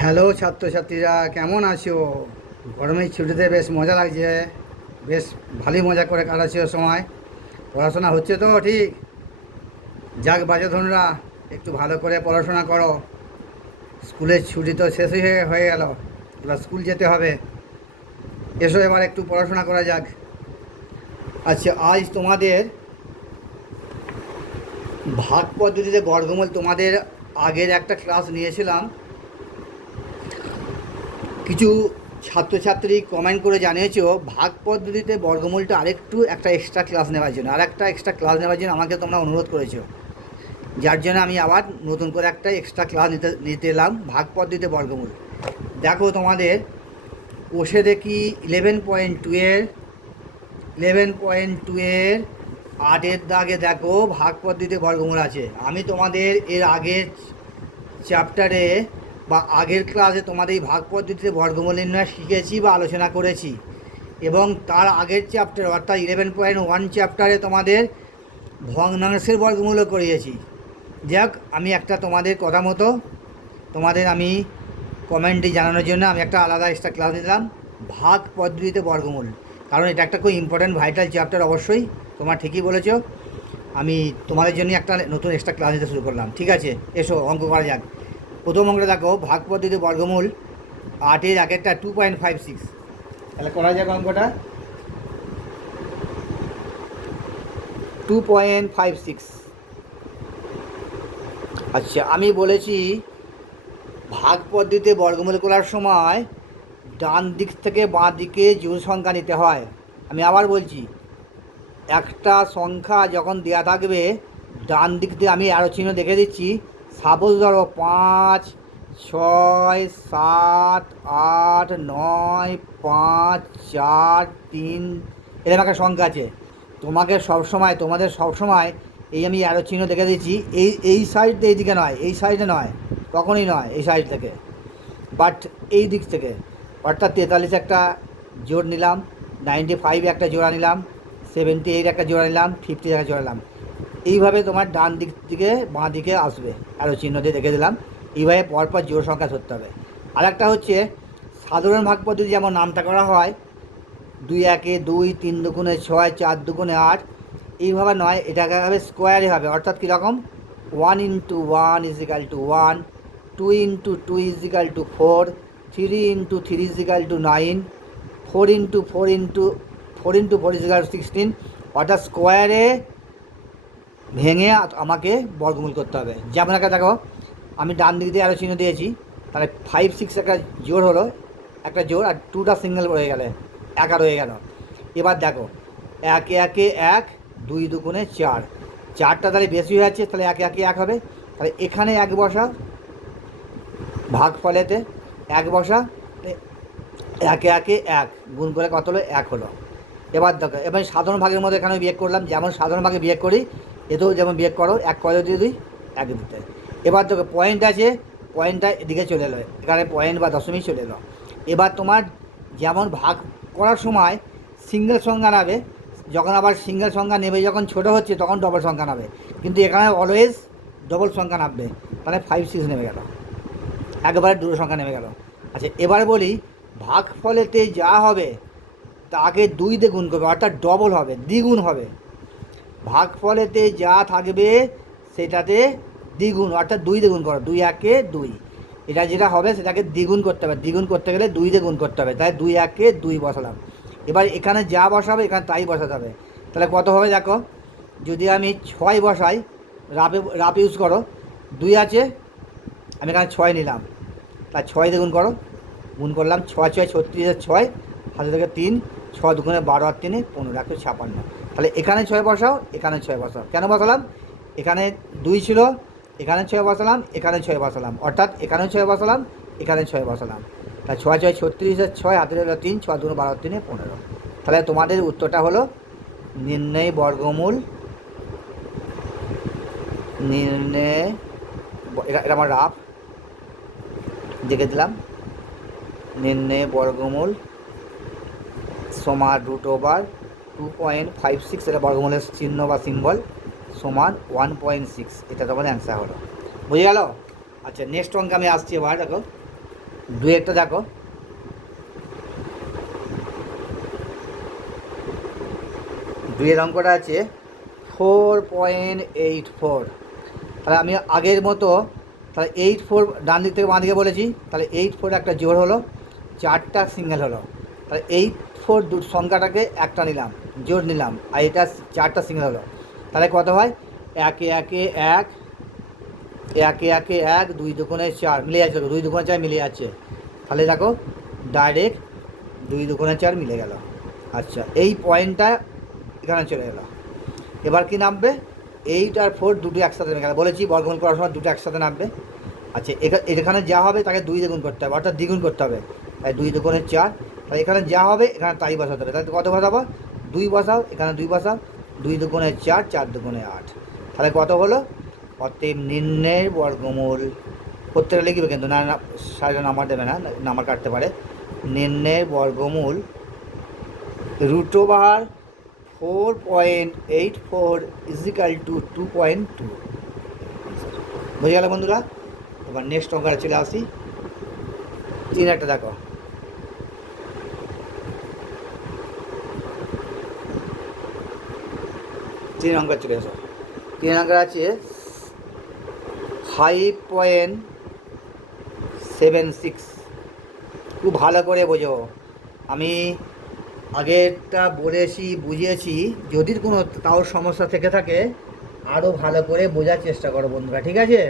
Hello ছাত্রছাত্রীরা, কেমন আছো? গরমের ছুটিতে বেশ মজা লাগছে, বেশ ভালোই মজা করে কাটাচ্ছি সময়। পড়াশোনা হচ্ছে তো ঠিক? যাক বাচ্চাধনরা, একটু ভালো করে পড়াশোনা করো। স্কুলের ছুটি তো শেষই হয়ে গেল, এবার স্কুল যেতে হবে। এসো এবার একটু পড়াশোনা করা যাক। আচ্ছা, আজ তোমাদের ভাগ পদ্ধতিতে বর্গমূল, তোমাদের আগের একটা ক্লাস নিয়েছিলাম। কিছু ছাত্রছাত্রী কমেন্ট করে জানিয়েছো ভাগ পদ্ধতিতে বর্গমূলটা একটা এক্সট্রা ক্লাস নেওয়ার জন্য, আমাকে তোমরা অনুরোধ করেছো। যার জন্য আমি আবার নতুন করে একটা এক্সট্রা ক্লাস নিতে এলাম, ভাগ পদ্ধতিতে বর্গমূল। দেখো তোমাদের কোষে দেখি 11.2 এর 8-এর দাগে দেখো ভাগ পদ্ধতিতে বর্গমূল আছে। আমি তোমাদের এর আগের চ্যাপ্টারে বা আগের ক্লাসে তোমাদের এই ভাগ পদ্ধতিতে বর্গমূল নির্ণয় শিখেছি বা আলোচনা করেছি, এবং তার আগের চ্যাপ্টার অর্থাৎ 11.1 চ্যাপ্টারে তোমাদের ভগ্নাংশের বর্গমূলও করিয়েছি। যাক, আমি একটা তোমাদের কথা মতো তোমাদের আমি কমেন্টে জানানোর জন্য আমি একটা আলাদা এক্সট্রা ক্লাস দিলাম, ভাগ পদ্ধতিতে বর্গমূল। কারণ এটা একটা খুব ইম্পর্ট্যান্ট ভাইটাল চ্যাপ্টার। অবশ্যই তোমরা ঠিকই বলেছো, আমি তোমাদের জন্য একটা নতুন এক্সট্রা ক্লাস দিতে শুরু করলাম। ঠিক আছে, এসো অঙ্ক করা যাক। প্রথম অঙ্কটা দেখো, ভাগ পদ্ধতিতে বর্গমূল 8-এর একটা 2.56। তাহলে করা যাক অঙ্কটা। 2.56। আচ্ছা, আমি বলেছি ভাগ পদ্ধতিতে বর্গমূল করার সময় ডান দিক থেকে বাঁ দিকে জোড় সংখ্যা নিতে হয়। আমি আবার বলছি, একটা সংখ্যা যখন দেওয়া থাকবে ডান দিক দিয়ে, আমি আরও চিহ্ন দেখে দিচ্ছি। সাপোজ ধরো 5, 6, 7, 8, 9, 5, 4, 3, এরকম একটা সংখ্যা আছে। তোমাদের সবসময় এই আমি আরও চিহ্ন দেখে দিচ্ছি, এই সাইড এই দিকে নয়, এই সাইডে নয়, কখনই নয় এই সাইড থেকে, বাট এই দিক থেকে। অর্থাৎ 43 একটা জোড় নিলাম, 95 একটা জোড়া নিলাম, 78 একটা জোড়া নিলাম, 50 একটা জোড়া নিলাম। এইভাবে তোমার ডান দিক থেকে বাঁ দিকে আসবে, আরও চিহ্ন দিয়ে দেখে দিলাম। এইভাবে পরপর জোড় সংখ্যা ধরতে হবে। আরেকটা হচ্ছে সাধারণ ভাগ পদ্ধতি, যেমন নামটা করা হয় 2 একে 2, 3 দুগুণে 6, 4 দুগুণে 8, এইভাবে নয়, এটাকে হবে স্কোয়ারে হবে। অর্থাৎ কীরকম, 1 into 1 is equal to 1, 2 into 2 is equal to 4, 3 into 3 is equal to 9, 4 into 4 into 4 into 4 is equal to 16। অর্থাৎ স্কোয়ারে ভেঙে আমাকে বর্গমূল করতে হবে। যেমন একটা দেখো, আমি ডান দিক দিয়ে আরও চিহ্ন দিয়েছি, তাহলে 5, 6 একটা জোড় হলো, একটা জোড়, আর 2টা সিঙ্গেল রয়ে গেলে একা রয়ে গেল। এবার দেখো 1 একে 1, 2 দুগুণে 4, 4টা তাহলে বেশি হয়ে যাচ্ছে, তাহলে 1 একে 1 হবে। তাহলে এখানে 1 বসা, ভাগ ফলেতে 1 বসা, 1 একে 1 গুণ করে কত হলো, 1 হলো। এবার দেখো, এবার সাধারণ ভাগের মধ্যে এখানে বিয়োগ করলাম, যেমন সাধারণ ভাগে বিয়োগ করি, এতেও যেমন বিয়োগ করো, 1 কয়লো দিয়ে 2, 1 দিতে। এবার দেখো পয়েন্ট আছে, পয়েন্টটা এদিকে চলে এলো, এখানে পয়েন্ট বা দশমিক চলে এলো। এবার তোমার যেমন ভাগ করার সময় সিঙ্গেল সংখ্যা নেবে, যখন আবার সিঙ্গেল সংখ্যা নেবে যখন ছোটো হচ্ছে তখন ডবল সংখ্যা নেবে, কিন্তু এখানে অলওয়েজ ডবল সংখ্যা নামবে। তাহলে 5, 6 নেমে গেল, একবারে দুটো সংখ্যা নেমে গেল। আচ্ছা, এবার বলি ভাগ ফলেতে যা হবে তাকে 2 দিয়ে গুণ করবে, অর্থাৎ ডবল হবে, দ্বিগুণ হবে। ভাগ ফলেতে যা থাকবে সেটাতে দ্বিগুণ, অর্থাৎ 2 দিয়ে গুণ করো, 2 একে 2, এটা যেটা হবে সেটাকে দ্বিগুণ করতে হবে। দ্বিগুণ করতে গেলে 2 দিয়ে গুণ করতে হবে, তাই 2 একে 2 বসালাম। এবার এখানে যা বসাবে এখানে তাই বসাতে হবে। তাহলে কত হবে দেখো, যদি আমি 6 বসাই, রাফ ইউজ করো, 2 আছে, আমি এখানে 6 নিলাম, তা 6 দিয়ে গুণ করো, গুণ করলাম, 6 6 36, 6 হাতে থেকে 3, 6 দুগুণে 12 আর 3 15, 156। তাহলে এখানে 6 বসাও, এখানে 6 বসাও। কেন বসালাম, এখানে 2 ছিল, এখানে 6 বসালাম, এখানে 6 বসালাম, অর্থাৎ এখানে 6 বসালাম, এখানে 6 বসালাম। তা 6 6 36, 6 হাতে হলো 3, 6 দুগুণে 12 আর 3 15। তাহলে তোমাদের উত্তরটা হলো নির্ণয় বর্গমূল, নির্ণয়, এটা আমার রাফ দেখে দিলাম, নির্ণয় বর্গমূল সমান √2.56, এটা বর্গমূলের চিহ্ন বা সিম্বল, সমান 1.6। এটা তোমাদের অ্যান্সার হলো, বুঝে গেল? আচ্ছা, নেক্সট অঙ্কে আমি আসছি। এবার দেখো দুয়েরটা দেখো, দুইয়ের অঙ্কটা আছে 4.84। তাহলে আমি আগের মতো তাহলে 8 4 ডান দিক থেকে বাঁ দিকে বলেছি, তাহলে 8 4 একটা জোর হলো, 4টা সিঙ্গেল হলো। তাহলে 8 4 সংখ্যাটাকে একটা নিলাম, জোর নিলাম, আর এটা 4টা সিঙ্গেল হলো। তাহলে কত হয়? একে একে এক, একে একে এক, 2 দুগুণে 4 মিলে যাচ্ছে, 2 দুগুণে 4 মিলে যাচ্ছে। তাহলে দেখো ডাইরেক্ট 2 দুগুণে 4 মিলে গেল। আচ্ছা, এই পয়েন্টটা এখানে চলে গেল। এবার কি নামবে? 8 আর 4 দুটো একসাথে নেমে গেল, বলেছি বর্গমূল করার সময় দুটো একসাথে নামবে। আচ্ছা, এখানে যা হবে তাকে 2 দ্বিগুণ করতে হবে, অর্থাৎ দ্বিগুণ করতে হবে। তাই 2 দুগুণে 4। তাই এখানে যা হবে এখানে তাই বসাতে হবে। তাহলে কত বসাবো? 2 বসাও, এখানে 2 বসাও, 2 দুগুণে 4, 4 দুগুণে 8। তাহলে কত হলো? অতএব নির্ণয়ের বর্গমূল, প্রত্যেকটা লিখবে কিন্তু, না সাইডে নাম্বার দেবে না, নাম্বার কাটতে পারে। নির্ণয়ের বর্গমূল √4.84 = 2.2। বুঝে গেল বন্ধুরা? এবার নেক্সট অঙ্কটা চলে আসি। 3 একটা দেখো, 3 অঙ্ক চলে এসো। 3 অঙ্ক আছে 5.76। খুব ভালো করে বোঝো, আমি আগেরটা বলেছি, বুঝিয়েছি। যদি কোনো তাও সমস্যা থেকে থাকে আরও ভালো করে বোঝার চেষ্টা করো বন্ধুরা, ঠিক আছে?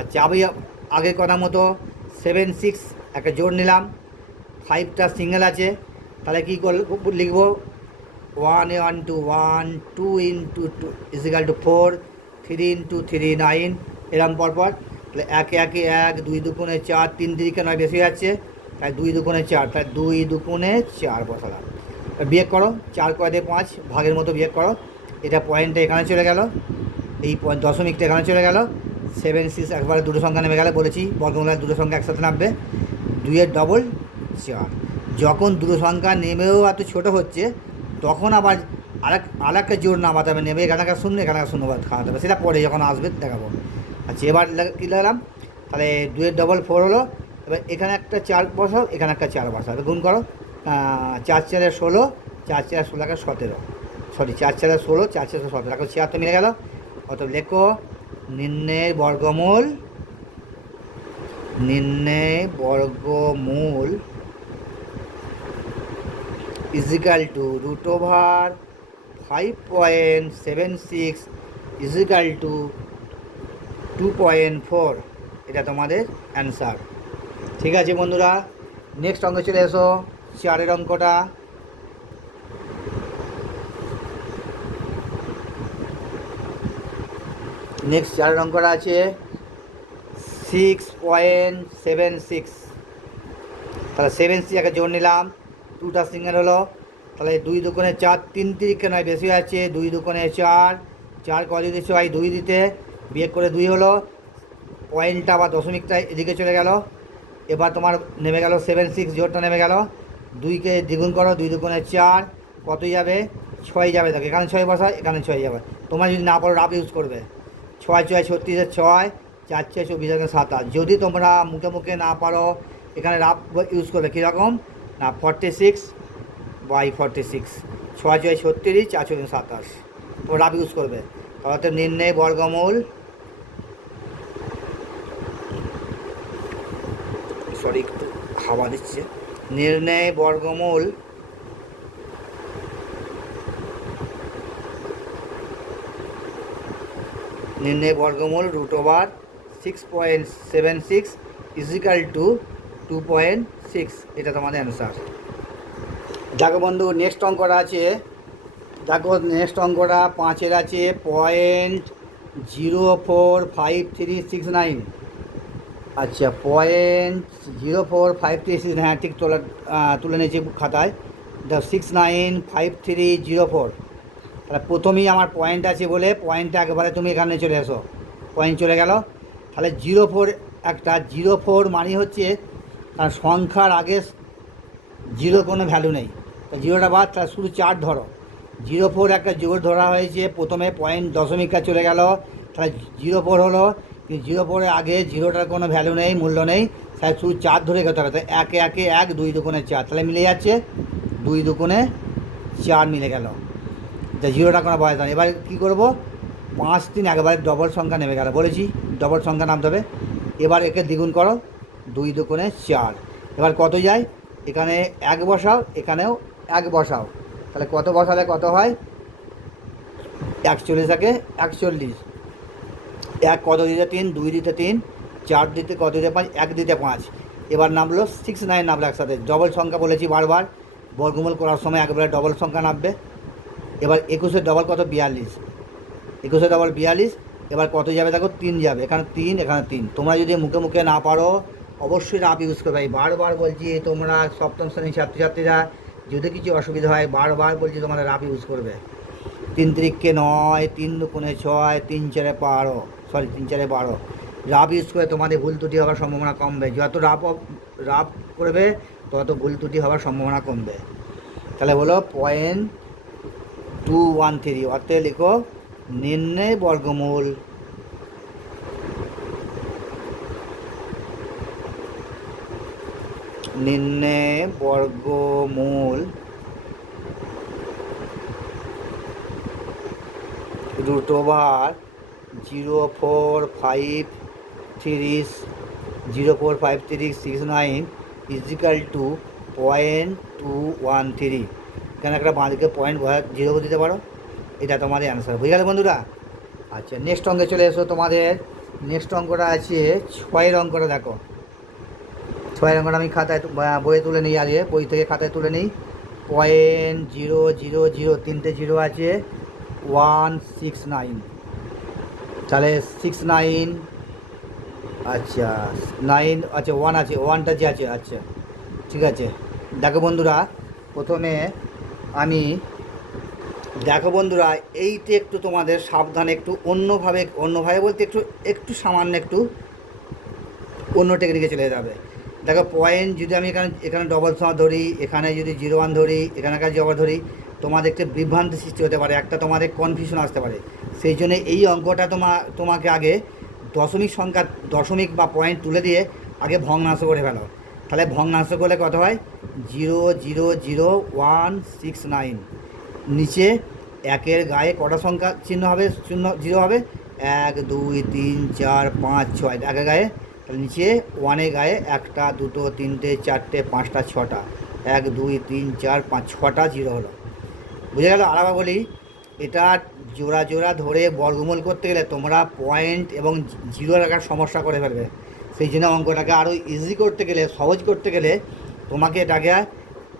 আচ্ছা, আমি আগের কথা মতো 7 6 একটা জোর নিলাম, 5টা সিঙ্গেল আছে। তাহলে কী লিখব? 1 1 2 1, 2 × 2 = 4, 3 × 3 9, এরম পরপর। তাহলে একে একে এক, 2 দুগুণে 4, 3 দিকে 9 বেশি যাচ্ছে, তাই 2 দুগুণে 4, তাই 2 দুগুণে 4 বসালাম। বিয়োগ করো, 4 × 5 ভাগের মতো বিয়োগ করো। এটা পয়েন্টটা এখানে চলে গেল, এই দশমিকটা এখানে চলে গেল। 7 6 একবারে দুটো সংখ্যা নেমে গেলে, বলেছি বর্গমূলের দুটো সংখ্যা একসাথে নামবে। 2 ডবল 4। যখন দুটো সংখ্যা নেমেও এত ছোটো হচ্ছে, তখন আবার আরেকটা জোর নামাতে হবে, নেমে এখানকার শূন্য এখানকার শূন্য খাওয়াতে হবে, সেটা পরে যখন আসবে দেখাবো। আচ্ছা, এবার কী লাগলাম? তাহলে 2 ডবল 4 হলো। এবার এখানে একটা 4 বসাও, এখানে একটা 4 বসাও, গুণ করো। 4 4 16, 4 4 16 17, সরি 4 4 16, 4 4 17, দেখো 76 মিলে গেল। অতএব লেখো নির্ণয়ের বর্গমূল, নির্ণয় বর্গমূল = √5.76 = 2.4। এটা তোমাদের অ্যান্সার। ঠিক আছে বন্ধুরা, নেক্সট অঙ্কে চলে এসো। 4 অঙ্কটা, নেক্সট 4 অঙ্কটা আছে 6.76। তাহলে 7 6 একটা জোর নিলাম, 2টা সিঙ্গেল হলো। তাহলে 2 দুগুণে 4, 3 তিরিকে 9 বেশি আছে, 2 দুগুণে 4, 4 ক দিতে 6, 2 দিতে বিয়োগ করে 2 হলো। পয়েন্টটা বা দশমিকটা এদিকে চলে গেল। এবার তোমার নেমে গেল 7 6, জোরটা নেমে গেল। 2কে দ্বিগুণ করো, 2 দুগুণে 4, কতই যাবে? 6 যাবে। দেখো এখানে 6 বসায়, এখানে 6 যাবে। তোমরা যদি না পারো রাফ ইউজ করবে। 6 6 36, 6 4 6 24, 27। যদি তোমরা মুখে মুখে না পারো, এখানে রাফ ইউজ করবে কীরকম না, 46/46, 6 6 36, 4 4 27, তোমরা রাফ ইউজ করবে। তাহলে তো নির্ণয় বর্গমূল, সরি একটু হাওয়া দিচ্ছে। নির্ণয় বর্গমূল √6.76 = 2.6। এটা তোমাদের অ্যান্সার। দেখো বন্ধু, নেক্সট অঙ্কটা আছে, দেখো নেক্সট অঙ্কটা 5 আছে 0.045369। আচ্ছা, 0.045369, হ্যাঁ ঠিক তুলে নিয়েছি খাতায়। 695304। তাহলে প্রথমেই আমার পয়েন্ট আছে বলে পয়েন্টটা একেবারে তুমি এখানে চলে এসো, পয়েন্ট চলে গেল। তাহলে 04 একটা 04 মানে হচ্ছে তার সংখ্যার আগে 0 কোনো ভ্যালু নেই, তা 0টা বাদ, তার শুধু 4 ধরো। 04 একটা জোর ধরা হয়েছে, প্রথমে পয়েন্ট দশমিকটা চলে গেল, তাহলে 04 হলো। কিন্তু 04-এর আগে 0টার কোনো ভ্যালু নেই, মূল্য নেই, তাহলে শুধু 4 ধরে এগোতে হবে। তাই 1 1 1 2 দুগুণে 4, তাহলে মিলে যাচ্ছে 2 দুগুণে 4 মিলে গেল। তা জিরোটা কোনো বয়স না। এবার কী করবো, 5 3 একেবারে ডবল সংখ্যা নেমে গেল, বলেছি ডবল সংখ্যা নামতে হবে। এবার একে দ্বিগুণ করো, 2 দুগুণে 4। এবার কত যায়, এখানে 1 বসাও, এখানেও 1 বসাও, তাহলে কত বসালে কত হয়, 41 থাকে 41। 1 কত দিতে 3, 2 দিতে 3, 4 দিতে কত দিতে 5, 1 দিতে 5। এবার নামলো 6 9 নামলো একসাথে, ডবল সংখ্যা বলেছি বারবার, বর্গমূল করার সময় একেবারে ডবল সংখ্যা নামবে। এবার 21 ডবল কত, 42, 21 ডবল 42। এবার কত যাবে দেখো, 3 যাবে, এখানে 3 এখানে 3। তোমরা যদি মুখে মুখে না পারো অবশ্যই রাফ ইউজ করবে। বারবার বলছি তোমরা সপ্তম শ্রেণীর ছাত্রছাত্রীরা যদি কিছু অসুবিধা হয় বারবার বলছি তোমরা রাফ ইউজ করবে। 3 3 9, 3 দুগুণে 6, 3 4 12, সরি 3 4 12। রাফ ইউজ করে তোমাদের ভুল ত্রুটি হওয়ার সম্ভাবনা কমবে। যত রাফ করবে তত ভুল ত্রুটি হওয়ার সম্ভাবনা কমবে। তাহলে বলো 0.213, অর্থে লিখো নির্ণয় বর্গমূল। নির্ণয় বর্গমূল √45369 ইজিক্যাল টু 0.213। এখানে একটা বাঁদিকে পয়েন্ট 0 দিতে পারো, এটা তোমাদের অ্যান্সার। বুঝে গেল বন্ধুরা? আচ্ছা, নেক্সট অঙ্কে চলে এসো। তোমাদের নেক্সট অঙ্কটা আছে 6 অঙ্কটা। দেখো 6 অঙ্কটা আমি খাতায় বইয়ে তুলে নিই, আগে বই থেকে খাতায় তুলে নিই। 0.000, 3টে 0 আছে, 169, তাহলে 69, আচ্ছা 9, আচ্ছা 1 আছে, 1টা যে আছে, আচ্ছা ঠিক আছে। দেখো বন্ধুরা, প্রথমে আমি দেখো বন্ধুরা এইটা একটু তোমাদের সাবধানে একটু অন্যভাবে বলতে একটু সামান্য একটু অন্য টেকনিকে চলে যাবে। দেখো পয়েন্ট যদি আমি এখানে ডবল সহ ধরি, এখানে যদি 01 ধরি, এখানকার জবা ধরি, তোমাদের একটু বিভ্রান্তি সৃষ্টি হতে পারে, একটা তোমাদের কনফিউশন আসতে পারে। সেই জন্য এই অঙ্কটা তোমাকে আগে দশমিক বা পয়েন্ট তুলে দিয়ে আগে ভগ্নাংশ করে ফেলো। তাহলে ভগ্নাংশ করলে কত হয়, 0.00169। নিচে একের গায়ে কটা সংখ্যা চিহ্ন হবে, 0 হবে, 1 2 3 4 5 6, একের গায়ে। তাহলে নিচে 1-এর গায়ে 1টা 2টো 3টে 4টে 5টা 6টা, 1 2 3 4 5 6টা 0 হলো। বুঝে গেল? আলাদা বলি, এটা জোড়া ধরে বর্গমূল করতে গেলে তোমরা পয়েন্ট এবং 0 রাখার সমস্যা করে ফেলবে। সেই জন্য অঙ্কটাকে আরও ইজি করতে গেলে, সহজ করতে গেলে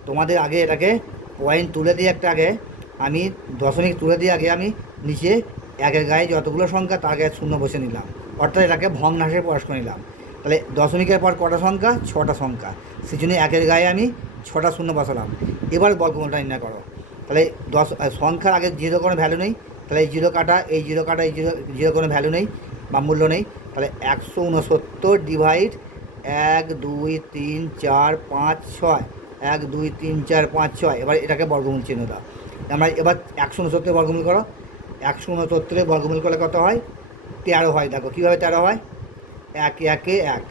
তোমাদের আগে এটাকে পয়েন্ট তুলে দিয়ে আগে আমি দশমিক তুলে দিয়ে আগে আমি নিচে একের গায়ে যতগুলো সংখ্যা তার গায়ে 0 বসে নিলাম, অর্থাৎ এটাকে ভগ্নাংশে প্রকাশ করে নিলাম। তাহলে দশমিকের পর কটা সংখ্যা, 6টা সংখ্যা, সেই জন্য একের গায়ে আমি 6টা 0 বসালাম। এবার বর্গমূলটা নির্ণয় করো। তাহলে সংখ্যার আগে 0 কোনো ভ্যালু নেই, তাহলে এই 0 কাটা, এই 0 কাটা, এই 0 কোনো ভ্যালু নেই বা মূল্য নেই। তাহলে 169 ডিভাইড 1 2 3 4 5 6, 1 2 3 4 5 6। এবার এটাকে বর্গমূল চিহ্ন দাও। আমরা এবার 169 বর্গমূল করো। 169 বর্গমূল করলে কত হয়, 13 হয়। দেখো কীভাবে 13 হয়, 1 1 1,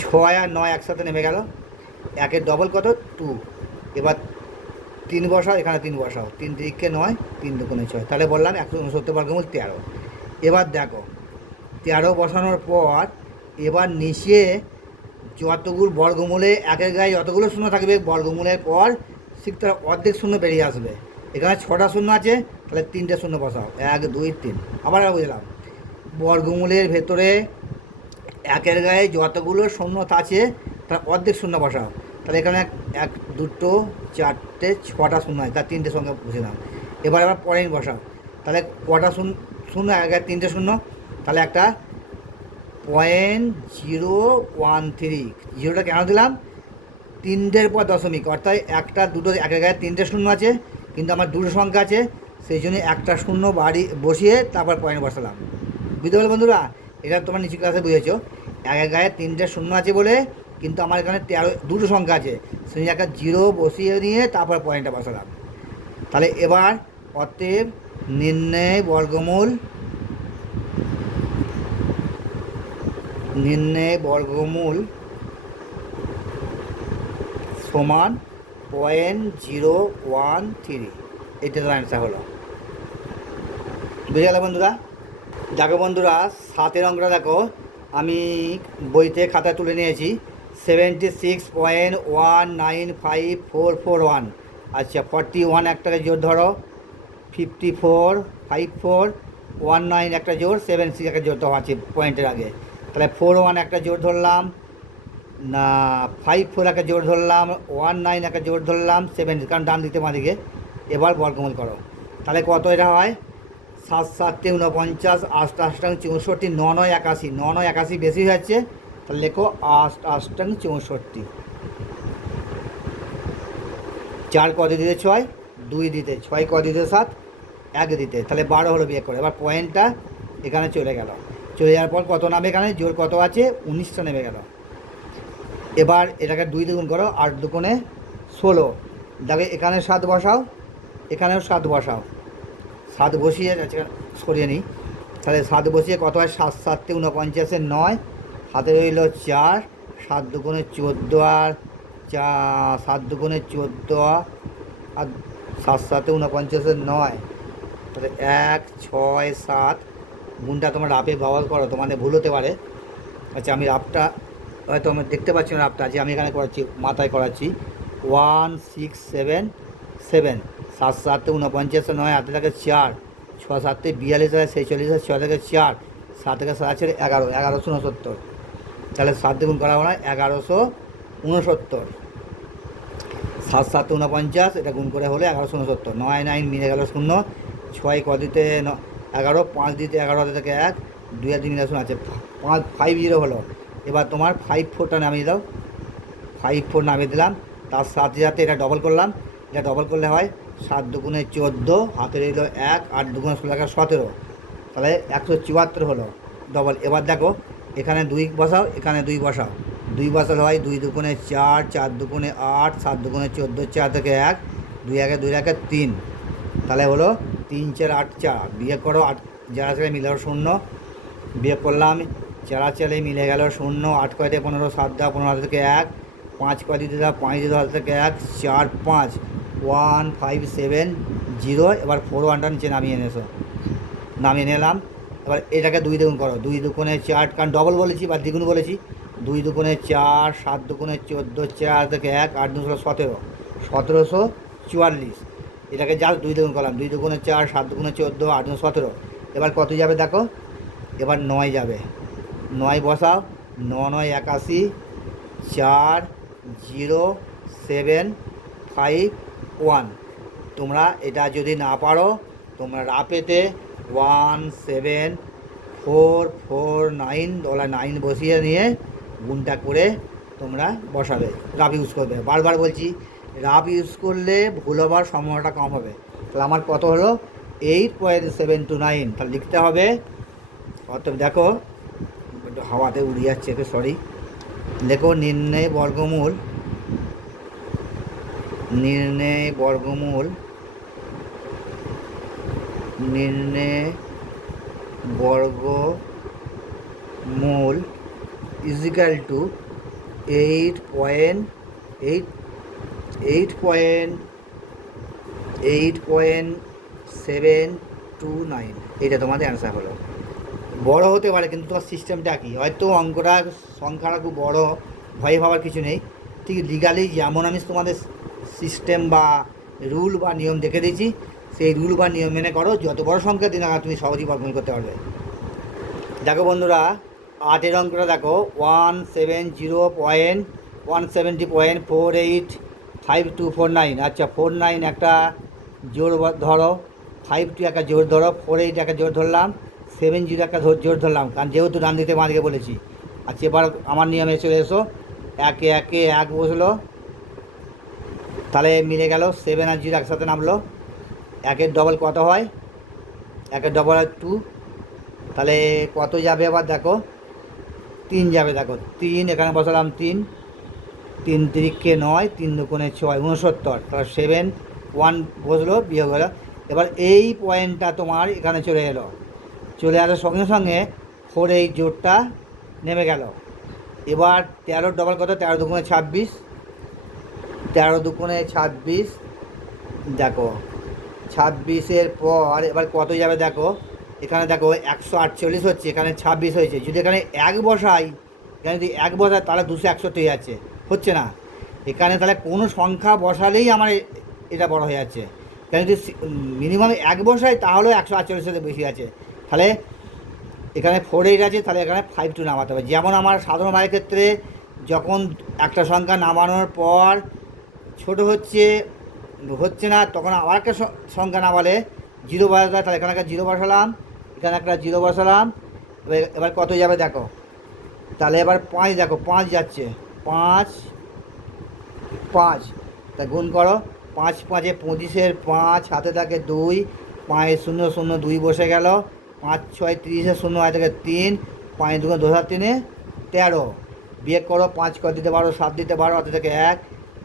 6 আর 9 একসাথে নেমে গেল, 1-এর ডবল কত, 2। এবার 3 বসাও, এখানে 3 বসাও, 3 3 9, 3 2 6, তাহলে বললাম 169 বর্গমূল 13। এবার দেখো 13 বসানোর পর এবার নিচে যতগুলো বর্গমূলে একের গায়ে যতগুলো শূন্য থাকবে, বর্গমূলের পর ঠিক তার অর্ধেক শূন্য বেরিয়ে আসবে। এখানে 6টা শূন্য আছে, তাহলে 3টে শূন্য বসাও, 1 2 3। আবার বুঝলাম, বর্গমূলের ভেতরে একের গায়ে যতগুলো শূন্য আছে তার অর্ধেক শূন্য বসাও। তাহলে এখানে 1 2 4 6টা শূন্য হয়, তার 3টে সংখ্যা বুঝলাম। এবার পয়েন্ট বসাও। তাহলে কটা শূন্য, এক গায়ে 3টে শূন্য, তাহলে একটা 0.013। 0টা কেন দিলাম, 3টের পর দশমিক, অর্থাৎ 1টা 2টো একের গায়ে 3টে শূন্য আছে, কিন্তু আমার 2টো সংখ্যা আছে, সেই জন্য একটা শূন্য বসিয়ে তারপর পয়েন্ট বসালাম। বুঝতে পারলে বন্ধুরা? এটা তোমার নিচু ক্লাসে বুঝেছো। একের গায়ে 3টে শূন্য আছে বলে, কিন্তু আমার এখানে 2টো সংখ্যা আছে, সেই একটা 0 বসিয়ে নিয়ে তারপর পয়েন্টটা বসালাম। তাহলে এবার অতএব নির্ণয় বর্গমূল সমান 0.013। এটা তো অ্যান্সার হলো। বুঝে গেল বন্ধুরা? দেখো বন্ধুরা, 7 অঙ্কটা দেখো, আমি বইতে খাতা তুলে নিয়েছি। 76.195441। আচ্ছা, 41 একটাকে জোর ধরো, 545419 একটা জোর, 76 একটা জোর দেওয়া আছে পয়েন্টের আগে। তাহলে 41 একটা জোর ধরলাম, না 54 একটা জোর ধরলাম, 19 একটা জোর ধরলাম, 70, কারণ ডান দিতে বাঁ দিকে। এবার বর্গমূল করো, তাহলে কত এটা হয়? 7 7 49, 8 8 64, 9 9 81, 9 9 81 বেশি হয়ে যাচ্ছে, তাহলে লেখো 8 8 64। 4 কত দিতে 6, 2 দিতে, 6 কত দিতে 7, 1 দিতে, তাহলে 12 হলো বিয়োগ করে। এবার পয়েন্টটা এখানে চলে গেল, চলে যাওয়ার পর কত নামে এখানে জোর কত আছে? 19টা নেমে গেল। এবার এটাকে 2 দ্বিগুণ করো, 8 দুগুণে 16। দেখো এখানে 7 বসাও, এখানেও 7 বসাও, 7 বসিয়ে সরিয়ে নিই, তাহলে 7 বসিয়ে কত হয়? 7 7 49, 9 হাতে রইল 4, 7 দুগুণে 14, আর 7 দুগুণে 14, আর 7 7 49, 9, তাহলে 1 6 7। গুণটা তোমার রাফে ব্যবহার করো, তোমাদের ভুল হতে পারে। আচ্ছা, আমি রাফটা হয়তো আমি দেখতে পাচ্ছি না, রাফটা যে আমি এখানে করাচ্ছি, মাথায় করাচ্ছি। 1 6 7 7, 7 7 49, 9 হাতে থাকে 4, 6 7 42, 46, 6 থেকে 4, 7 থেকে 7 আছে 11, 1169। তাহলে 7 দ্বিগুণ করা হয় 1169। 7 7 49, এটা গুণ করে হলে 1169। 9 9 মিলে গেল 0, 6 ক দিতে 11, 5 দিতে 11 হাতে থেকে 1, 2 আর 2 মিলে 0 আছে 5, 50 হলো। এবার তোমার 54টা নামিয়ে দাও, 54 নামিয়ে দিলাম, তার সাথে সাথে এটা ডবল করলাম। এটা ডবল করলে হয় 7 দুগুণে 14, হাতে রইল 1, 8 দুগুণে 16, 17, তাহলে 174 হলো ডবল। এবার দেখো এখানে 2 বসাও, এখানে 2 বসাও, 2 বসালে হয় 2 দুগুণে 4, 4 দুগুণে 8, 7 দুগুণে 14, 4 থেকে 1, 2 1 2 1 3, তাহলে হলো 3 4 8 4। বিয়োগ করো, 8 যারা ছেলে মিলে 0, বিয়োগ করলাম, 4 4 মিলে গেল 0, 8 কয়তে 15, 7 দাও 15 হাতে থেকে 1, 5 কয় দিতে দাও 5 দিতে হাতে থেকে 1, 4 5, 1 5 7 0। এবার 4 1টা নিচে নামিয়ে এনেছো, নামিয়ে নিলাম। এবার এটাকে 2 দ্বিগুণ করো, 2 দুগুণে 4, কারণ ডবল বলেছি বা দ্বিগুণ বলেছি। 2 দুগুণে 4, 7 দুগুণে 14, 4 থেকে 1, 8 2 17, 1744। এটাকে জাস্ট 2 দ্বিগুণ করলাম, 2 দুগুণে 4, 7 দুগুণে 14, 8 2 17। এবার কত যাবে দেখো? এবার 9 যাবে, 9 বসাও, 9 9 81, 4 0 7 5 1। তোমরা এটা যদি না পারো, তোমরা রাপেতে 1 7 4 4 9 9 বসিয়ে নিয়ে গুণটা করে তোমরা বসাবে, রাফ ইউজ করবে। বারবার বলছি, রাফ ইউজ করলে ভুল হবার সম্ভাবনাটা কম হবে। তাহলে আমার কত হলো? 8.729। তাহলে লিখতে হবে, অতএব দেখো একটু হাওয়াতে উড়ে যাচ্ছে, একটু সরি। দেখো নির্ণয় বর্গমূল, নির্ণয় বর্গমূল, নির্ণয় বর্গমূল ইজিক্যাল টু 8.729। এইটা তোমাদের অ্যান্সার হলো। বড় হতে পারে, কিন্তু তোমার সিস্টেমটা কি, হয়তো অঙ্কটা সংখ্যাটা খুব বড়, ভয় ভাবার কিছু নেই। ঠিক লিগালি যেমন আমি তোমাদের সিস্টেম বা রুল বা নিয়ম দেখে দিয়েছি, সেই রুল বা নিয়ম মেনে করো, যত বড় সংখ্যা দিন তুমি সহজেই বর্গমূল করতে পারবে। দেখো বন্ধুরা, 8 অঙ্কটা দেখো, 170.170.485249। আচ্ছা, 49 একটা জোর ধরো, 52 একটা জোর ধরো, 48 একটা জোর ধরলাম, 70 একটা জোর ধরলাম, কারণ যেহেতু ডান দিতে বাঁ দিকে বলেছি। আচ্ছা, এবার আমার নিয়মে চলে এসো, 1 1 1 বসলো, তাহলে মিলে গেল 7 আর 0 একসাথে নামলো। 1-এর ডবল কত হয়? 1-এর ডবল হয় 2, তাহলে কত যাবে? আবার দেখো 3 যাবে, দেখো 3 এখানে বসালাম, 3 3 3 9, 3 2 6 69, তাহলে 7 1 বসলো, বিয়োগ হলো। এবার এই পয়েন্টটা তোমার এখানে চলে এলো, চলে আসার সঙ্গে সঙ্গে 4 এই জোরটা নেমে গেল। এবার 13 ডবল কত, 13 দুগুণে 26, 13 দুগুণে 26, দেখো 26-এর পর এবার কত যাবে দেখো, এখানে দেখো 148 হচ্ছে, এখানে 26 হয়েছে। যদি এখানে 1 বসাই, এখানে যদি 1 বসাই তাহলে 261 যাচ্ছে, হচ্ছে না। এখানে তাহলে কোনো সংখ্যা বসালেই আমার এটা বড় হয়ে যাচ্ছে। এখানে যদি মিনিমাম 1 বসাই তাহলেও 148 বেশি আছে। তাহলে এখানে 4 আছে, তাহলে এখানে 5 নামাতে হবে। যেমন আমার সাধারণ ভাগের ক্ষেত্রে যখন একটা সংখ্যা নামানোর পর ছোট হচ্ছে না, তখন আবার একটা সংখ্যা নামালে 0 বসাতে হয়। তাহলে এখানে একটা 0 বসালাম, এখানে একটা 0 বসালাম। এবার কত যাবে দেখো, তাহলে এবার 5, দেখো 5 যাচ্ছে, 5 5, তা গুণ করো। 5 5-এ 25-এর 5, হাতে থাকে 2, 5 0 0 2 বসে গেল। 5 6 30-এর 0 হাতে থাকে 3, 5 2 2 3 13। বিয়োগ করো, 5 ক দিতে পারো, 7 দিতে পারো, হাতে থেকে 1,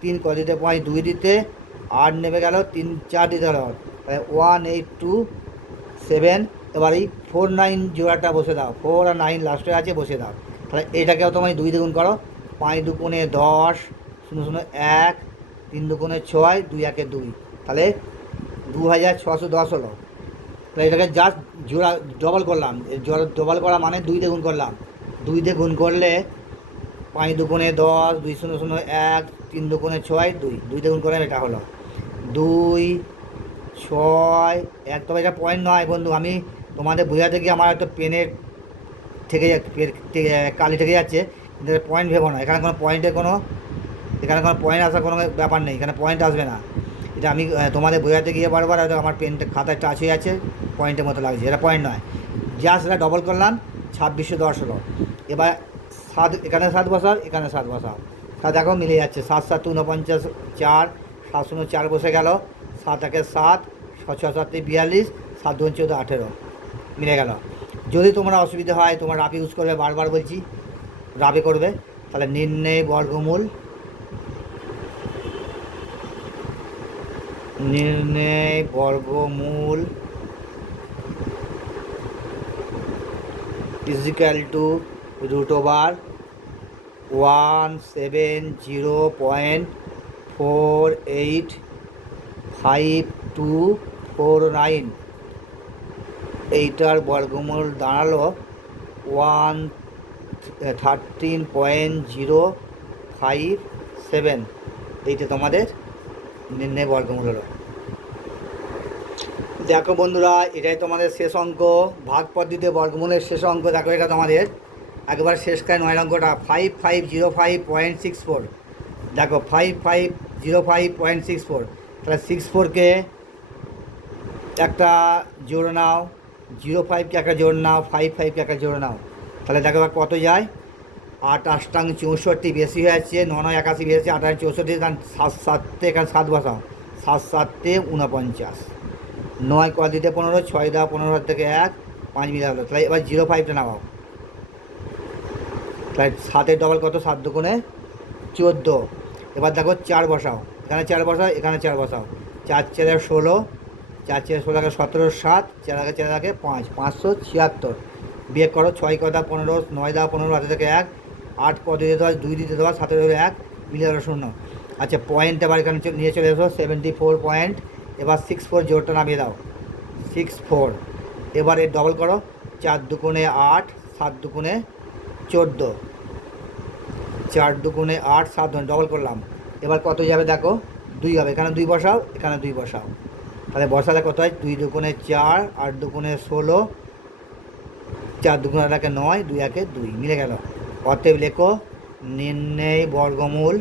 3 ক দিতে 5 2 দিতে, 8 নেমে গেল, 3 4 দিতে গেল, তাহলে 1 8 2 7। এবার এই 4 9 জোড়াটা বসে দাও, 4 আর 9 লাস্টে আছে, বসে দাও। তাহলে এটাকেও তোমায় 2 দিয়ে গুণ করো। 5 দুগুণে 10 0 0 1, 3 দুগুণে 6, 2 1 2, তাহলে 2610 হলো। তাহলে এটাকে জাস্ট জোড়া ডবল করলাম। ডবল করা মানে 2 দিয়ে গুণ করলাম। 2 দিয়ে গুণ করলে 5 দুগুণে 10, 2 0 0 1, 3 দুগুণে 6, 2 2 দিয়ে গুণ করলাম, এটা হলো 2 6 1। তবে এটা পয়েন্ট নয় বন্ধু, আমি তোমাদের বোঝাতে গিয়ে আমার হয়তো পেনের থেকে কালি থেকে যাচ্ছে, কিন্তু পয়েন্ট ভেবো না। এখানে কোনো পয়েন্ট আসার কোনো ব্যাপার নেই, এখানে পয়েন্ট আসবে না। এটা আমি তোমাদের বোঝাতে গিয়ে বারবার হয়তো আমার পেনটা খাতায় টাচ হয়ে আছে, পয়েন্টের মতো লাগছে, এটা পয়েন্ট নয়। জাস্ট এটা ডবল করলাম, 2610 হলো। এবার 7, এখানে 7 বসাও, এখানে 7 বসাও, তা দেখো মিলে যাচ্ছে। 7 7 49 4, 7 0 4 বসে গেল, 7 1 7, 6 6 7 42, 7 2 14 18 মিলে গেল। যদি তোমরা অসুবিধা হয় তোমরা রাফ ইউজ করবে, বারবার বলছি রাফে করবে। তাহলে নির্ণয় বর্গমূল, নির্ণয় বর্গমূল ইজিক্যাল টু √170.485249। এইটার বর্গমূল দাঁড়ালো 113.057। এইটা তোমাদের নির্ণয় বর্গমূল হলো। দেখো বন্ধুরা, এটাই তোমাদের শেষ অঙ্ক, ভাগ পদ্ধতিতে বর্গমূলের শেষ অঙ্ক। দেখো এটা তোমাদের একবার শেষকায় 9 অঙ্কটা 5505.64। দেখো 5505.64, তাহলে 64কে একটা জোড় নাও, 05কে একটা জোড় নাও, 55কে একটা জোড় নাও। তাহলে দেখো এবার কত যায়, 8 8 64 বেশি হয়েছে, 9 9 81 বেশি, 8 8 64, কারণ 7 7-তে এখানে 7 বসাও, 7 7-তে 49, 9 ক দিতে 15, 6 দাও 15 থেকে 1, 5 মিলে হলো। তাহলে এবার 05টা নামাও। তাহলে 7-এর ডবল কত, 7 দুগুণে 14। এবার দেখো 4 বসাও, এখানে 4 বসাও, এখানে 4 বসাও, 4 4 16, 4 4 16 17, 7 4 4 5, 576। বিয়োগ করো, 6 ক দাও 15, 9 দাও 15, হাতে থেকে 1, 8 ক দিতে দেওয়া, 2 দিতে দেওয়া, 7 1 মিলে হলো 0। আচ্ছা পয়েন্ট এবার এখানে নিয়ে চলে এসো, 74 পয়েন্ট। এবার 64 জোরটা নামিয়ে দাও, 64। এবার এর ডবল করো, 4 দুগুণে 8, 7 দুগুণে 14, 4 দুগুণে 8, 7 ডবল করলাম। এবার কত যাবে দেখো, 2 হবে, এখানে 2 বসাও, এখানে 2 বসাও। তাহলে বসালে কত হয়, 2 দুগুণে 4, 8 দুগুণে 16, 4 দুগুণে 1 9, 2 1 2 মিলে গেল। অতএব লেখো নির্ণয় বর্গমূল,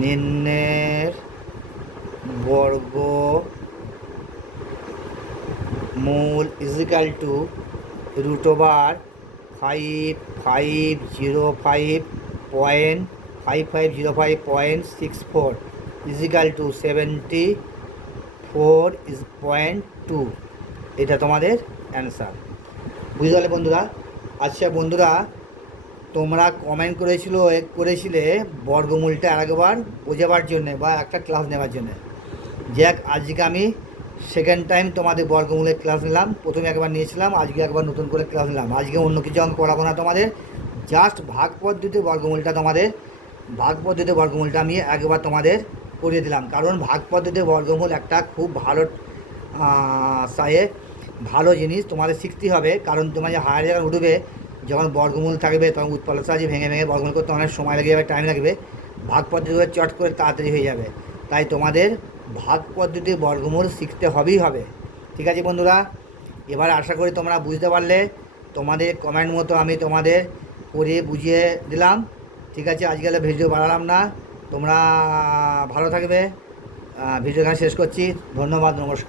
নির্ণয়ের বর্গমূল ইজিক্যাল টু √5505.5505.64 ইজিক্যাল টু 74.2। এটা তোমাদের অ্যান্সার। বুঝতে পারলে বন্ধুরা? আচ্ছা বন্ধুরা, তোমরা কমেন্ট করেছিলে বর্গমূলটা আরেকবার বোঝাবার জন্যে বা একটা ক্লাস নেওয়ার জন্যে। যাক আজকে আমি সেকেন্ড টাইম তোমাদের বর্গমূলের ক্লাস নিলাম। প্রথমে একবার নিয়েছিলাম, আজকে একবার নতুন করে ক্লাস নিলাম। আজকে অন্য কিছু অঙ্ক করাবো না তোমাদের, জাস্ট ভাগ পদ্ধতিতে বর্গমূলটা আমি একবার তোমাদের করিয়ে দিলাম। কারণ ভাগ পদ্ধতিতে বর্গমূল একটা খুব ভালো ভালো জিনিস তোমাদের শিখতে হবে। কারণ তোমার যে হায়ার যখন উঠবে, যখন বর্গমূল থাকবে তখন উৎপাদক সাহায্যে ভেঙে ভেঙে বর্গমূল করতে অনেক সময় লেগে যাবে, টাইম লাগবে। ভাগ পদ্ধতি চট করে তাড়াতাড়ি হয়ে যাবে। তাই তোমাদের ভাগ পদ্ধতির বর্গমূল শিখতে হবে। ঠিক আছে বন্ধুরা, এবার আশা করি তোমরা বুঝতে পারলে। তোমাদের কমেন্ট মতো আমি তোমাদের করে বুঝিয়ে দিলাম। ঠিক আছে, আজকাল ভিডিও বাড়ালাম না। তোমরা ভালো থাকবে। ভিডিও এখানে শেষ করছি। ধন্যবাদ, নমস্কার।